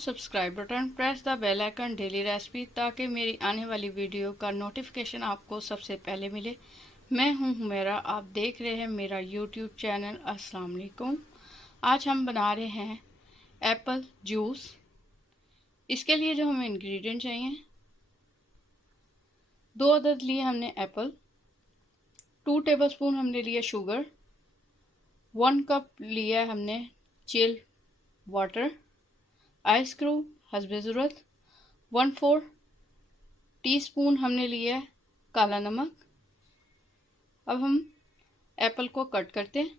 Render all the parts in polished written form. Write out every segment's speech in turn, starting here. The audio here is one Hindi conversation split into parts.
Subscribe button, press the bell icon daily recipe, ताकि मेरी आने वाली वीडियो का नोटिफिकेशन आपको सबसे पहले मिले। मैं हूं हुमैरा, आप देख रहे हैं मेरा यूट्यूब चैनल। अस्सलाम वालेकुम। आज हम बना रहे हैं एप्पल जूस। इसके लिए जो हमें इंग्रेडिएंट चाहिए, 2 अदद लिए हमने एप्पल, 2 टेबलस्पून हमने लिया शुगर, 1 कप लिया हमने चिल वाटर, आइस क्यूब हस्बे ज़रूरत, 1/4 टीस्पून हमने लिया है काला नमक। अब हम एप्पल को कट करते हैं।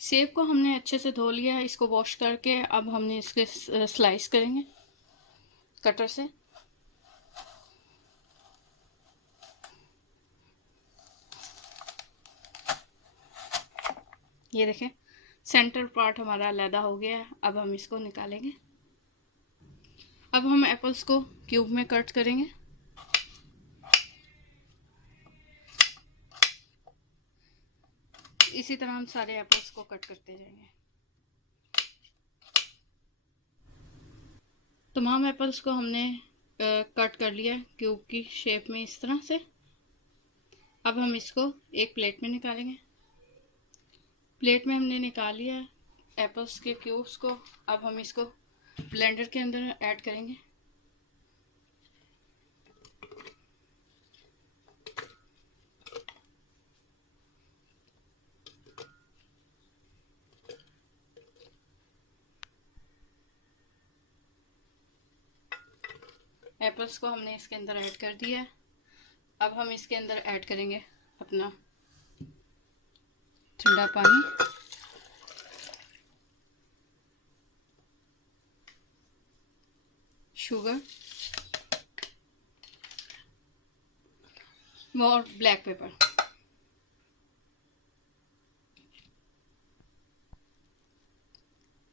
सेब को हमने अच्छे से धो लिया है, इसको वॉश करके अब हमने इसके स्लाइस करेंगे कटर से। ये देखें, सेंटर पार्ट हमारा अलग हो गया है। अब हम इसको निकालेंगे। अब हम एप्पल्स को क्यूब में कट करेंगे। इसी तरह हम सारे एप्पल्स को कट करते जाएंगे। तमाम एप्पल्स को हमने कट कर लिया क्यूब की शेप में, इस तरह से। अब हम इसको एक प्लेट में निकालेंगे। प्लेट में हमने निकाल लिया एप्पल्स के क्यूब्स को। अब हम इसको ब्लेंडर के अंदर ऐड करेंगे। एप्पल्स को हमने इसके अंदर ऐड कर दिया। अब हम इसके अंदर ऐड करेंगे अपना ठंडा पानी, शुगर और ब्लैक पेपर।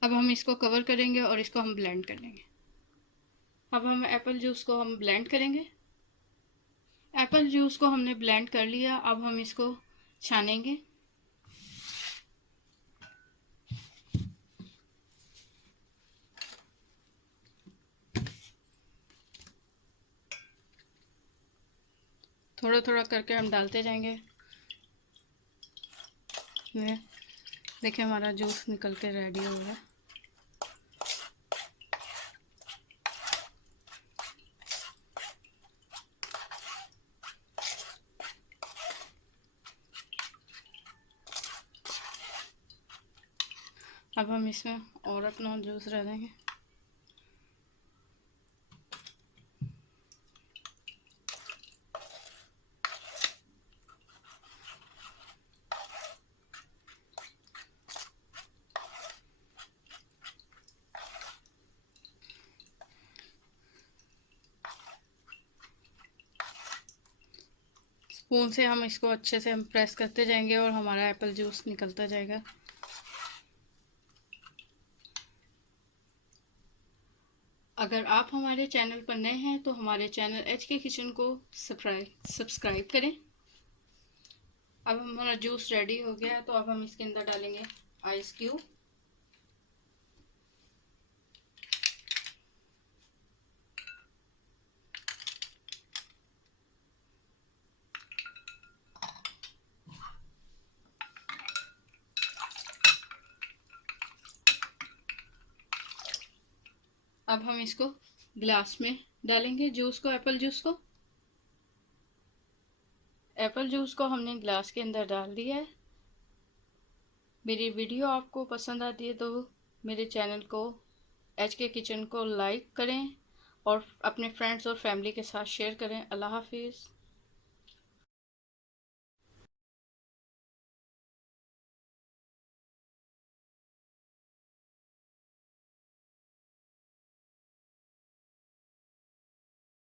अब हम इसको कवर करेंगे और इसको हम ब्लेंड कर लेंगे। अब हम एप्पल जूस को हम ब्लेंड करेंगे। एप्पल जूस को हमने ब्लेंड कर लिया। अब हम इसको छानेंगे। थोड़ा थोड़ा करके हम डालते जाएंगे। देखिए, हमारा जूस निकल के रेडी हो गया। अब हम इसमें और अपना जूस डाल देंगे। स्पून से हम इसको अच्छे से हम प्रेस करते जाएंगे और हमारा एप्पल जूस निकलता जाएगा। अगर आप हमारे चैनल पर नए हैं तो हमारे चैनल HK किचन को सब्सक्राइब करें। अब हमारा जूस रेडी हो गया, तो अब हम इसके अंदर डालेंगे आइस क्यूब। अब हम इसको ग्लास में डालेंगे जूस को, एप्पल जूस को हमने ग्लास के अंदर डाल दिया है। मेरी वीडियो आपको पसंद आती है तो मेरे चैनल को HK किचन को लाइक करें और अपने फ्रेंड्स और फैमिली के साथ शेयर करें। अल्लाह हाफिज़।